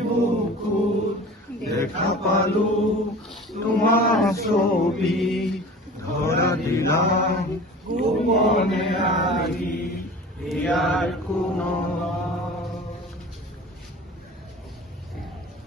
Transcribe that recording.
বুকুত দেখা পালো তোমাৰ ছবি ধৰা দিলাম গোপনে আহি ইয়াৰ কোনো